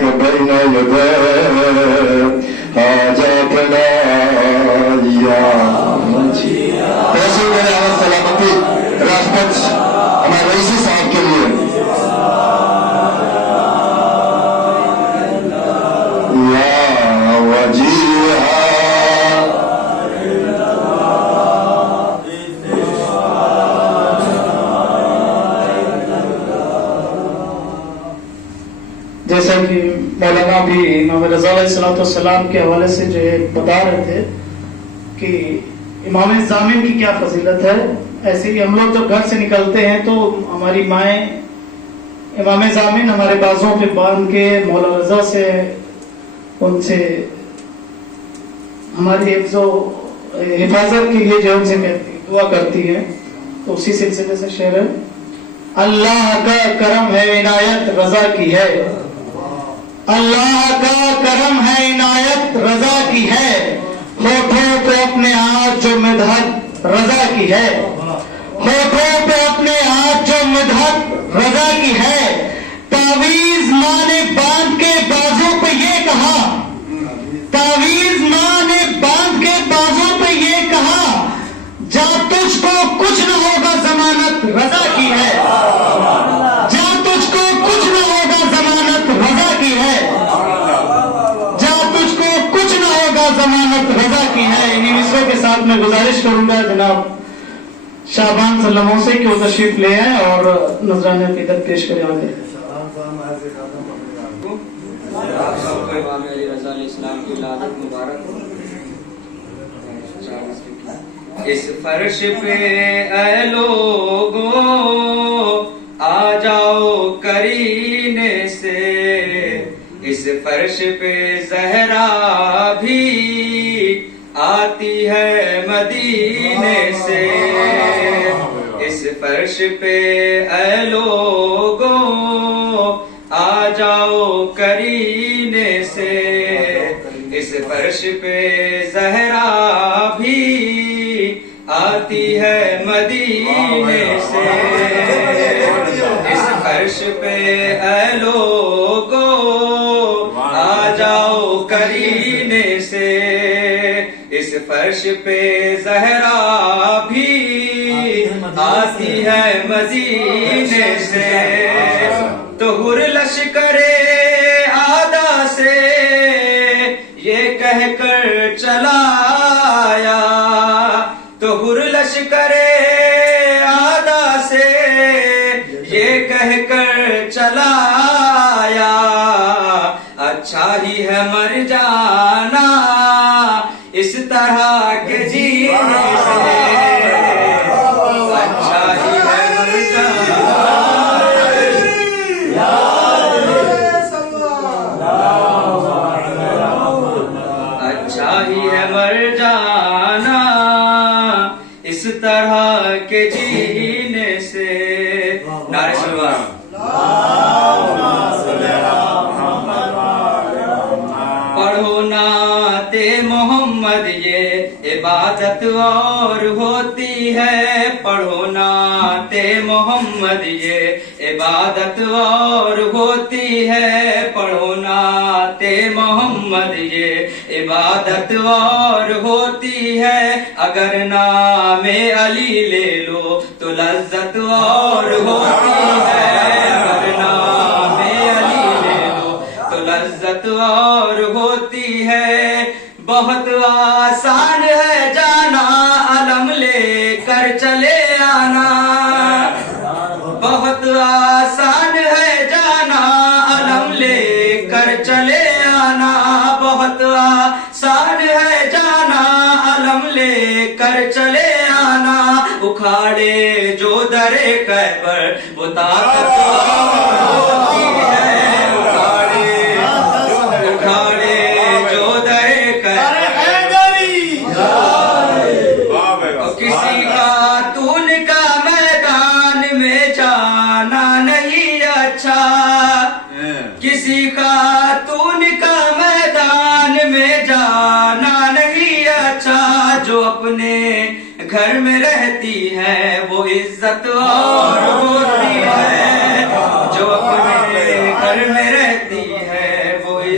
بين يدي حاجاتنا يا رسول اللہ سلامتی راشٹرپتی ہمارے رئیسی صاحب کے لیے یا وجیہا جیسا کہ مولانا بھی امام رضا علیہ السلام کے حوالے سے جو ہے بتا رہے تھے کہ امام ضامن کی کیا فضیلت ہے، ایسے ہی ہم لوگ جب گھر سے نکلتے ہیں تو ہماری مائیں امام ضامن ہمارے بازوں پہ باندھ کے مولا رضا سے ان سے ہماری حفاظت کے لیے جو ان سے دعا کرتی ہے. تو اسی سلسلے سے شعر ہے: اللہ کا کرم ہے عنایت رضا کی ہے، اللہ کا کرم ہے عنایت رضا کی ہے، ہوٹھوں پہ اپنے ہاتھ جو مدحت رضا کی ہے، ہوٹھوں پہ اپنے ہاتھ جو مدحت رضا کی ہے. تعویذ ماں نے باندھ کے بازوں پہ یہ کہا، تعویذ ماں نے باندھ کے بازوں پہ یہ کہا، جا تجھ کو کچھ نہ ہوگا ضمانت رضا کی ہے، جا تجھ کو کچھ نہ ہوگا ضمانت رضا کی ہے، جا تجھ کو کچھ نہ ہوگا ضمانت رضا کی ہے. انہی مصروں کے ساتھ میں گزارش کروں گا جناب شعبان سلموں سے کہ وہ تشریف لے آئیں اور نذرانہ عقیدت پیش کریں. آگے امام علی رضا علیہ السلام کی ولادت مبارک ہو. اس فرش پہ اے لوگوں آ جاؤ کرینے سے، اس فرش پہ زہرا بھی آتی ہے مدینے سے. اس فرش پہ اے لوگوں آ جاؤ کرینے سے، اس فرش پہ زہرا بھی آتی ہے مدینے سے. اس فرش پہ اے لوگوں آ جاؤ کرینے سے، اس فرش پہ زہرا بھی آتی ہے مدینے سے. تو ہر لشکر آدھا سے یہ کہہ کر چلا آیا، تو ہر لشکر آدھا سے یہ کہہ کر چلا آیا، اچھا ہی ہے مر جانا اس طرح کے جینے سے، اچھا ہی ہے مر جانا، اچھا ہی ہے مر جانا اس طرح کے جینے سے. نعرہ شباب. پڑھو نعت محمد یہ عبادت اور ہوتی ہے، پڑھو نعت محمد یہ عبادت اور ہوتی ہے، پڑھو نعت محمد یہ عبادت اور ہوتی ہے. اگر نام علی لے لو تو لذت اور ہوتی ہے، اگر نام علی لے لو تو لذت اور ہوتی ہے. بہت آسان ہے جانا علم لے کر چلے آنا، بہت آسان ہے جانا علم لے کر چلے آنا، بہت آسان ہے جانا علم لے کر چلے آنا. اکھاڑے جو در خیبر وہ طاقت ہوتی ہے، اکھاڑے جو در خیبر، کسی خاتون کا میدان میں جانا نہیں اچھا، کسی خاتون کا میدان میں جانا نہیں اچھا. جو اپنے گھر میں رہتی ہے وہ عزت اور ہوتی ہے، جو اپنے گھر میں رہتی ہے